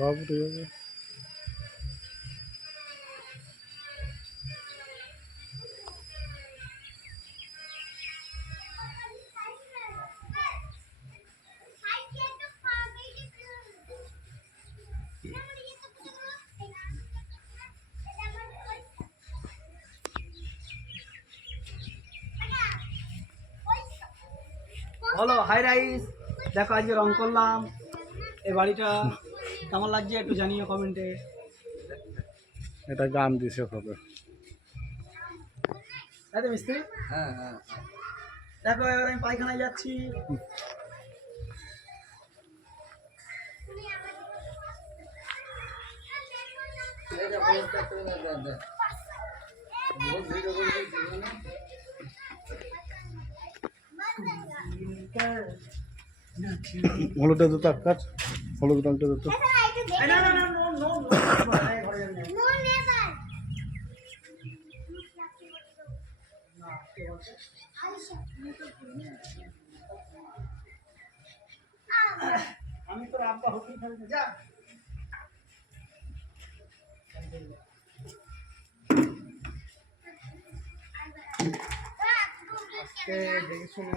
সব উঠে যাবে। বলো হাই রাইস, দেখো আজকে রং করলাম এই বাড়িটা, কেমন লাগছে একটু জানিও কমেন্টে। এটা গান দিছে হবে। তাই তো মিস্ত্রি? হ্যাঁ হ্যাঁ দেখো এবার আমি পায়খানায় যাচ্ছি। হলুদটা দুটো কাজ, হলুদ রংটা দুটো। এই না না না নো নো নো, ঘরে যাবি না। আমি তোর আব্বা হকি খেলতে যা। আজকে দেখে শুনে